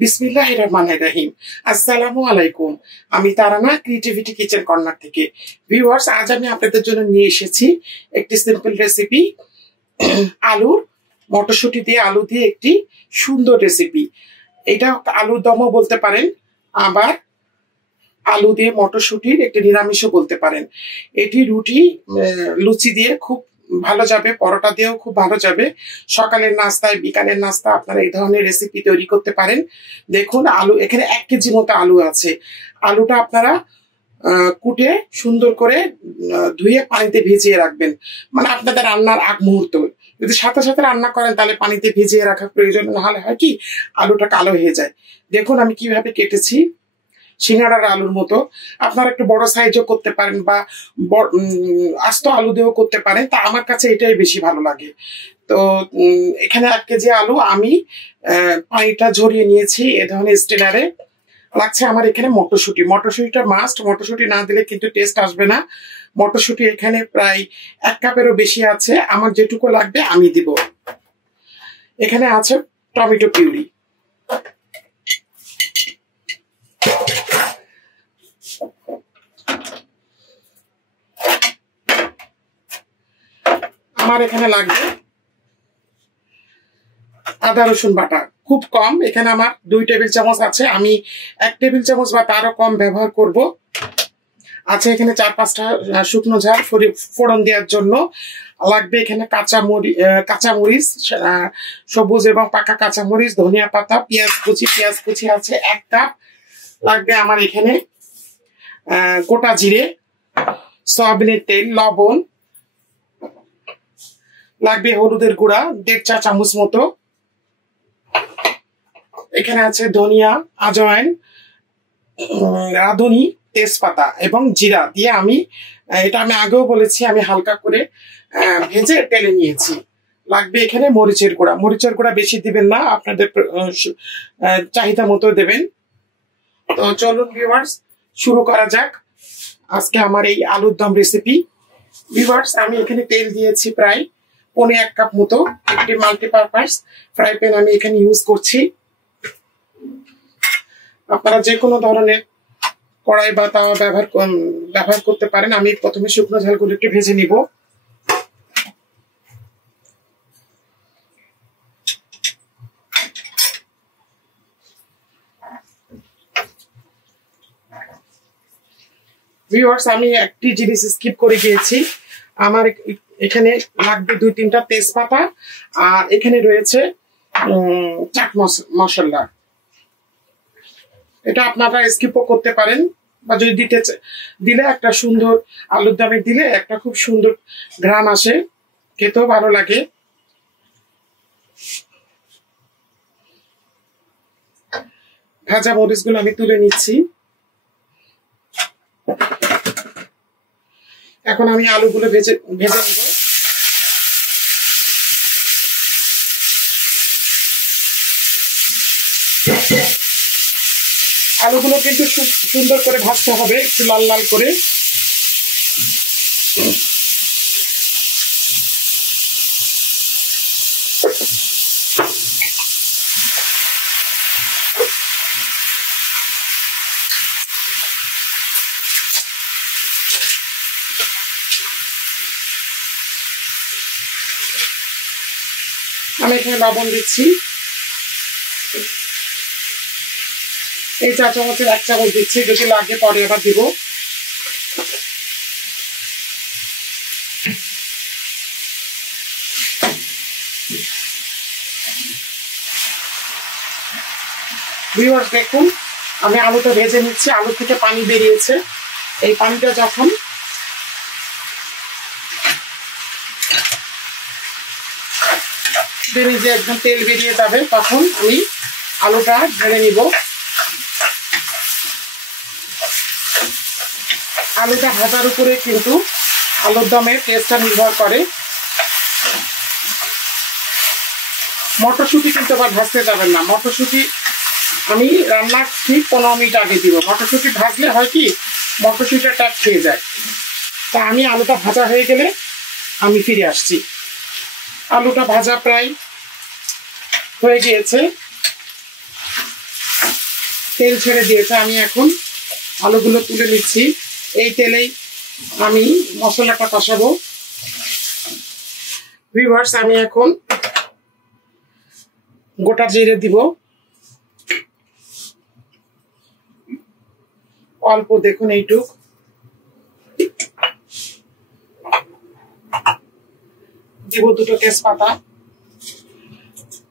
বিসমিল্লাহির রহমানির রহিম। আসসালামু আলাইকুম। আমি তারানা ক্রিয়েটিভিটি কিচেন কর্নার থেকে। ভিউয়ার্স, আজ আমি আপনাদের জন্য নিয়ে এসেছি একটি সিম্পল রেসিপি, আলুর মটরশুঁটি দিয়ে আলু দিয়ে একটি সুন্দর রেসিপি। এটা আলুর দমও বলতে পারেন, আবার আলু দিয়ে মটরশুঁটির একটি নিরামিষও বলতে পারেন। এটি রুটি, লুচি দিয়ে খুব ভালো যাবে, পরোটা দিয়েও খুব ভালো যাবে। সকালের নাস্তায়, বিকালের নাস্তা আপনারা এই ধরনের রেসিপি তৈরি করতে পারেন। দেখুন, আলু এখানে 1 কেজি মতো আলু আছে। আলুটা আপনারা কুটে সুন্দর করে ধুয়ে পানিতে ভিজিয়ে রাখবেন, মানে আপনাদের রান্নার আগ মুহূর্ত। যদি সাথে সাথে রান্না করেন তাহলে পানিতে ভিজিয়ে রাখার প্রয়োজন, নাহলে হয় কি আলুটা কালো হয়ে যায়। দেখুন আমি কিভাবে কেটেছি, সিঙ্গাড়ার আলুর মতো। আপনারা একটু বড় সাইজও করতে পারেন বা আস্ত আলু দিয়েও করতে পারেন, তা আমার কাছে এটাই বেশি ভালো লাগে। তো এখানে 1 কেজি আলু আমি পানিটা ঝরিয়ে নিয়েছি এ ধরনের স্টেনারে। লাগছে আমার এখানে মটরশুঁটিটা মাস্ট। মটরশুঁটি না দিলে কিন্তু টেস্ট আসবে না। মটরশুঁটি এখানে প্রায় 1 কাপেরও বেশি আছে। আমার যেটুকু লাগবে আমি দিব। এখানে আছে টমেটো পিউরি, আমার এখানে লাগবে আদা রসুন বাটা, খুব কম। এখানে আমার 2 টেবিল চামচ আছে, আমি 1 টেবিল চামচ বা তারও কম ব্যবহার করব। আছে এখানে 4-5টা শুকনো ঝাল ফোড়ন দেওয়ার জন্য। লাগবে এখানে কাঁচামরিচ, সবুজ এবং পাকা কাঁচামরিচ, ধনিয়া পাতা, পেঁয়াজ কুচি আছে 1 কাপ। লাগবে আমার এখানে গোটা জিরে, সয়াবিনের তেল, লবণ, লাগবে হলুদের গুঁড়া 1.5 চা চামচ মতো। এখানে আছে ধনিয়া, আজওয়াইন, রাঁধুনি, তেজপাতা এবং জিরা দিয়ে এটা আমি আগেও বলেছি, আমি হালকা করে ভেজে তেলে নিয়েছি। লাগবে এখানে মরিচের গুঁড়া বেশি দিবেন না, আপনাদের চাহিদা মতো দেবেন। তো চলুন ভিউয়ার্স, শুরু করা যাক আজকে আমার এই আলুর দম রেসিপি। ভিউয়ার্স, আমি এখানে তেল দিয়েছি প্রায় 1.25 কাপ মতো। একটি মাল্টিপারপাস ফ্রাই প্যান আমি এখানে ইউজ করছি। আপনারা যে কোনো ধরনের কড়াই বা তাওয়া ব্যবহার করতে পারেন। আমি প্রথমে শুকনো ঝালগুলো একটু ভেজে নিব। ভিউয়ার্স, আমি একটি জিনিস স্কিপ করে গিয়েছি। আমার এখানে লাগবে 2-3টা তেজপাতা, আর এখানে রয়েছে চাট মশলা। এটা আপনারা স্কিপও করতে পারেন, বা যদি দিলে একটা সুন্দর আলুর দমে দিলে একটা খুব সুন্দর ঘ্রাণ আসে, খেতেও ভালো লাগে। ভাজা মরিচগুলো আমি তুলে নিচ্ছি। এখন আমি আলুগুলো ভেজে নিব। আলুগুলো কিন্তু খুব সুন্দর করে ভাজতে হবে, একটু লাল লাল করে। আমি এখানে লবণ দিচ্ছি, এই 4 চামচের 1 চামচ দিচ্ছি, যদি লাগে পরে আবার দিব। ভিউয়ার্স দেখুন, আমি আলুটা ভেজে নিচ্ছি। আলু থেকে পানি বেরিয়েছে। এই পানিটা যখন যে একদম তেল বেরিয়ে যাবে, তখন আমি আলুটা ঢেলে নিব। আলুটা ভাজার উপরে কিন্তু আলুর দমের টেস্টটা নির্ভর করে। মটরশুঁটি কিন্তু আবার ভাজতে যাবেন না। মটরশুঁটি আমি রান্না ঠিক 15 মিনিট আগে দিব। মটরশুঁটি ভাজলে হয় কি মটরশুঁটিটা ট্যাপ খেয়ে যায়। তা আমি আলুটা ভাজা হয়ে গেলে আমি ফিরে আসছি। আলুটা ভাজা প্রায় হয়ে গিয়েছে। তেল ছেড়ে দিয়েছে। আমি এখন আলুগুলো তুলে নিচ্ছি। এই তেলেই আমি মশলাটা কষাবো। ভিউয়ার্স, আমি এখন গোটা জিরে দিব, অল্প, দেখুন এইটুক। দিব দুটো তেজপাতা,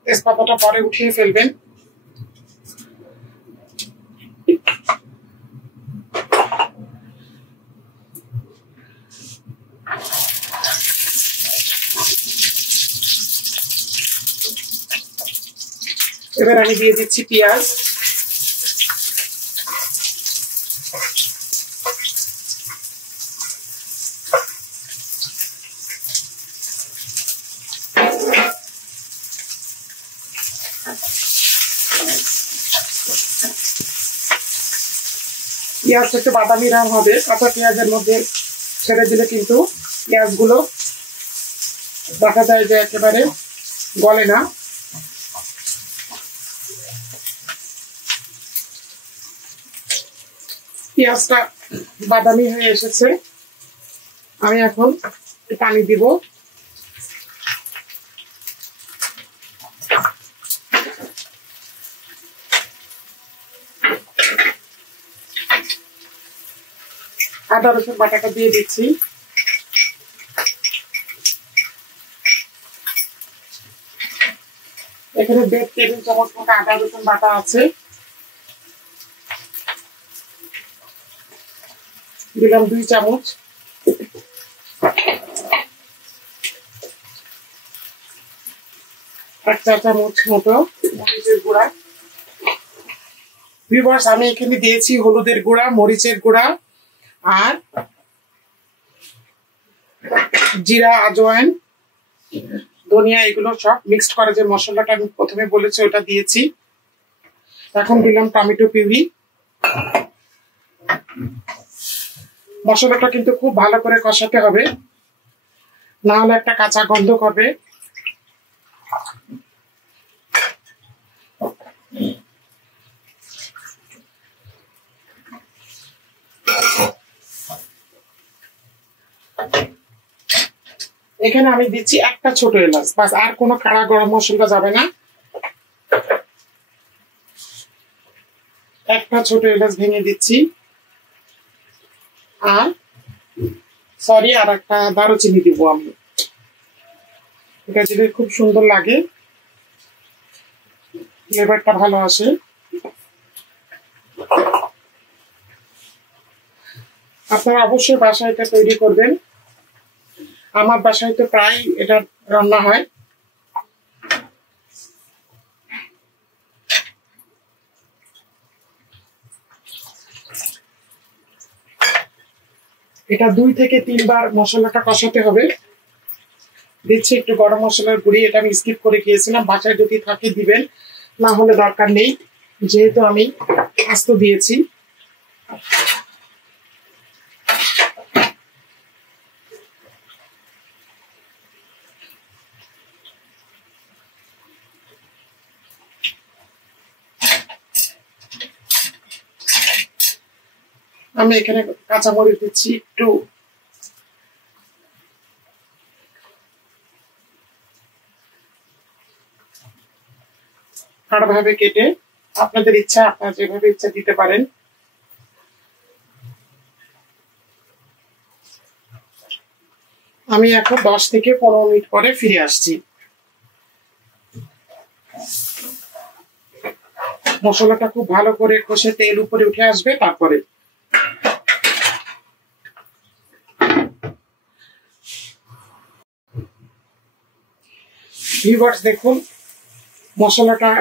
তেজপাতাটা পরে উঠিয়ে ফেলবেন। এবার আমি দিয়ে দিচ্ছি পেঁয়াজ। পেঁয়াজ একটু বাদামি রং হবে। কাঁচা পেঁয়াজের মধ্যে ছেড়ে দিলে কিন্তু পেঁয়াজগুলো দেখা যায় যে একেবারে গলে না। পেঁয়াজটা বাদামি হয়ে এসেছে। আমি এখন পানি দিব। আদা রসুন বাটাটা দিয়ে দিচ্ছি। এখানে 1.5 টেবিল চামচ মতো আদা রসুন বাটা আছে। দিলাম 2 চামচ। 1 চা চামচ মতো মরিচের গুঁড়া। ভিউয়ার্স, আমি এখানে দিয়েছি হলুদের গুঁড়া, মরিচের গুঁড়া আর জিরা, আজওয়াইন, ধনিয়া, এগুলো সব মিক্সড করে যে মশলাটা আমি প্রথমে বলেছি ওটা দিয়েছি। এখন দিলাম টমেটো পিউরি। মশলাটা কিন্তু খুব ভালো করে কষাতে হবে, না হলে একটা কাঁচা গন্ধ করবে। এখানে আমি দিচ্ছি একটা ছোট এলাচ, বাস, আর কোনো কাড়া গরম মশলা যাবে না। একটা ছোট এলাচ ভেঙে দিচ্ছি। আর আর একটা দারুচিনি দিব আমি। এটা দিলে খুব সুন্দর লাগে, ফ্লেভারটা ভালো আসে। আপনারা অবশ্যই বাসায় এটা তৈরি করবেন। আমার বাসায় তো প্রায় এটা রান্না হয়। এটা 2 থেকে 3 বার মশলাটা কষাতে হবে। দিচ্ছি একটু গরম মশলার গুঁড়ি, এটা আমি স্কিপ করে গিয়েছিলাম। বাসায় যদি থাকে দিবেন, না হলে দরকার নেই, যেহেতু আমি আস্ত দিয়েছি। আমি এখানে কাঁচামরিচ দিচ্ছি একটু, ভাবে কেটে। আপনাদের ইচ্ছা, আপনারা যেভাবে ইচ্ছা দিতে পারেন। আমি এখন 10 থেকে 15 মিনিট পরে ফিরে আসছি। মশলাটা খুব ভালো করে কষে তেল উপরে উঠে আসবে। তারপরে ভিউয়ার্স, দেখুন মশলাটা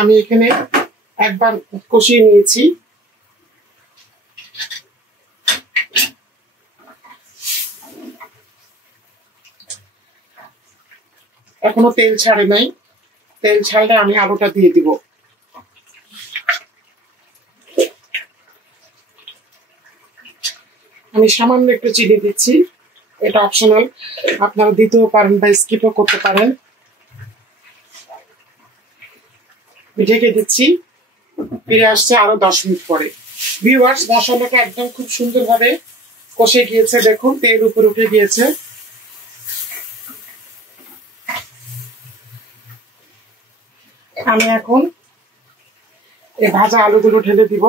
আমি এখানে একবার কষিয়ে নিয়েছি। এখনো তেল ছাড়ে নাই। তেল ছাড়লে আমি আলুটা দিয়ে দিব। আমি সামান্য একটু চিনি দিচ্ছি, এটা অপশনাল, আপনারা দিতেও পারেন বা স্কিপও করতে পারেন। ঢেকে দিচ্ছি। ফিরে আসছে আরো 10 মিনিট পরে। ভিউয়ার্স, মশলাটা একদম খুব সুন্দরভাবে কষে গিয়েছে, দেখুন তেল উপরে উঠে গিয়েছে। আমি এখন এই ভাজা আলুগুলো ঢেলে দিব।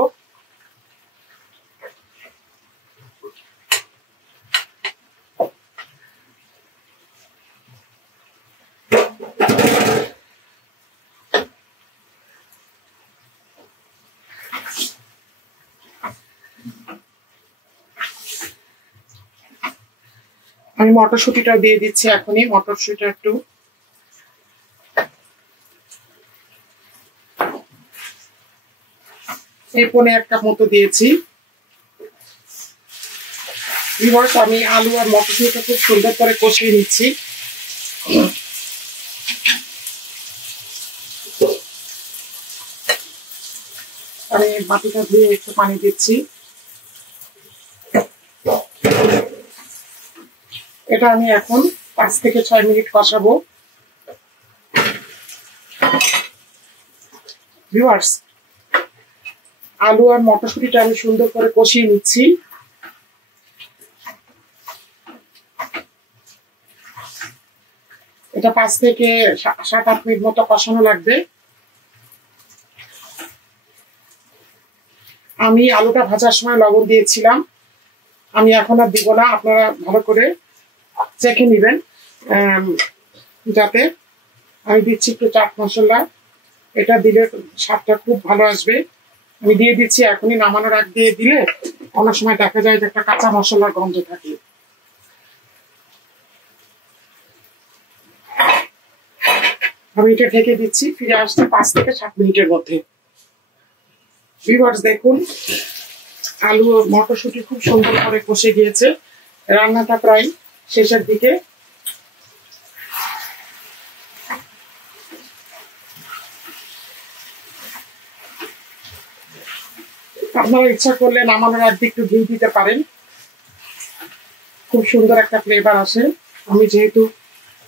আমি মটরশুঁটিটা দিয়ে দিচ্ছি এখনই। মটরশুঁটিটা একটু এই 1.5 কাপ মতো দিয়েছি। ভিউয়ার্স, আমি আলু আর মটরশুঁটিটা খুব সুন্দর করে কষিয়ে নিচ্ছি। আমি বাটিটা ধুয়ে একটু পানি দিচ্ছি। এটা আমি এখন 5 থেকে 6 মিনিট কষাবো। ভিউয়ার্স, আলু আর মটরশুঁটিটা আমি সুন্দর করে কষিয়ে নিচ্ছি। এটা 5 থেকে 7-8 মিনিট মতো কষানো লাগবে। আমি আলুটা ভাজার সময় লবণ দিয়েছিলাম, আমি এখন আর দিব না। আপনারা ভালো করে চেখে নেবেন। যাতে আমি দিচ্ছি একটু চাট মশলা, এটা দিলে স্বাদটা খুব ভালো আসবে। আমি দিয়ে দিচ্ছি এখনই, নামানোর আগ দিয়ে দিলে অনেক সময় দেখা যায় যে একটা কাঁচা মশলার গন্ধ থাকে। আমি এটা ঢেকে দিচ্ছি, ফিরে আসছি 5 থেকে 7 মিনিটের মধ্যে। ভিউয়ার্স, দেখুন আলু ও মটরশুঁটি খুব সুন্দর করে কষে গিয়েছে। রান্নাটা প্রায় শেষের দিকে। আপনারা ইচ্ছা করলে নামানোর আগে একটু ঘি দিতে পারেন, খুব সুন্দর একটা ফ্লেভার আসে। আমি যেহেতু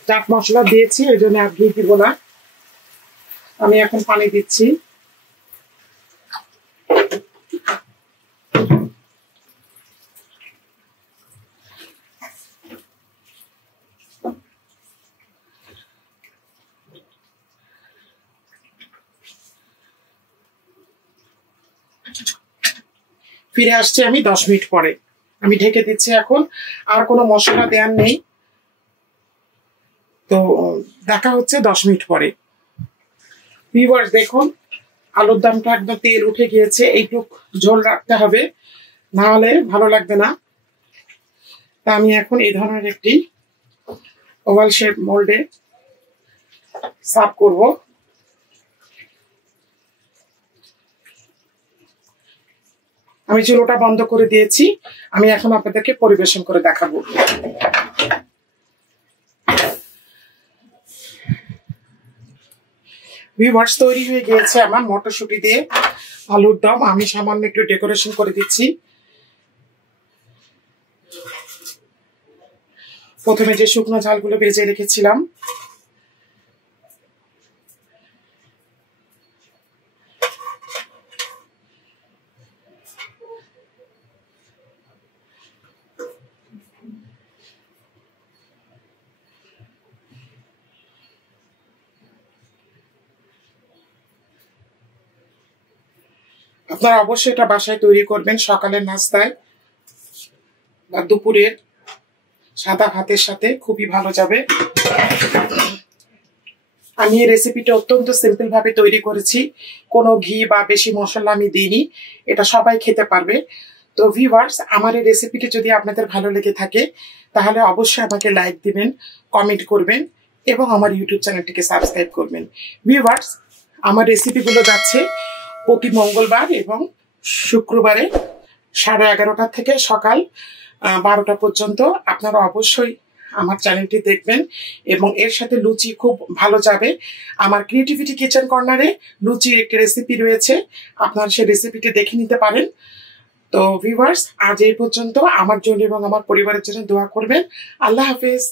চাট মশলা দিয়েছি এই জন্য আর ঘি দিব না। আমি এখন পানি দিচ্ছি। ফিরে আসছি আমি 10 মিনিট পরে। আমি ঢেকে দিচ্ছি এখন, আর কোনো মশলা দেওয়ার নেই। তো দেখা হচ্ছে 10 মিনিট পরে। ভিউয়ার্স, দেখুন আলুর দমটা একদম তেল উঠে গিয়েছে। এইটুক ঝোল রাখতে হবে, না হলে ভালো লাগবে না। তা আমি এখন এই ধরনের একটি ওভাল শেপ মোল্ডে সার্ভ করব। আমি চুলোটা বন্ধ করে দিয়েছি। আমি এখন আপনাদেরকে পরিবেশন করে দেখাবো। ভিউয়ার্স, তৈরি হয়ে গিয়েছে আমার মটরশুঁটি দিয়ে আলুর দম। আমি সামান্য একটু ডেকোরেশন করে দিচ্ছি। প্রথমে যে শুকনো ঝালগুলো ভেজে রেখেছিলাম, আপনারা অবশ্যই এটা বাসায় তৈরি করবেন, সকালের নাস্তায় বা দুপুরের সাদা ভাতের সাথে খুবই ভালো যাবে। আমি এই রেসিপিটা অত্যন্ত সিম্পল ভাবে তৈরি করেছি, কোনো ঘি বা বেশি মশলা আমি দিইনি। এটা সবাই খেতে পারবে। তো ভিউয়ার্স, আমার এই রেসিপিটি যদি আপনাদের ভালো লেগে থাকে তাহলে অবশ্যই আমাকে লাইক দিবেন, কমেন্ট করবেন এবং আমার ইউটিউব চ্যানেলটিকে সাবস্ক্রাইব করবেন। ভিউয়ার্স, আমার রেসিপিগুলো যাচ্ছে প্রতি মঙ্গলবার এবং শুক্রবারে 11:30 থেকে সকাল 12টা পর্যন্ত। আপনারা অবশ্যই আমার চ্যানেলটি দেখবেন এবং এর সাথে লুচি খুব ভালো যাবে। আমার ক্রিয়েটিভিটি কিচেন কর্নারে লুচির একটি রেসিপি রয়েছে, আপনারা সেই রেসিপিটি দেখে নিতে পারেন। তো ভিউয়ার্স, আজ এই পর্যন্ত। আমার জন্য এবং আমার পরিবারের জন্য দোয়া করবেন। আল্লাহ হাফেজ।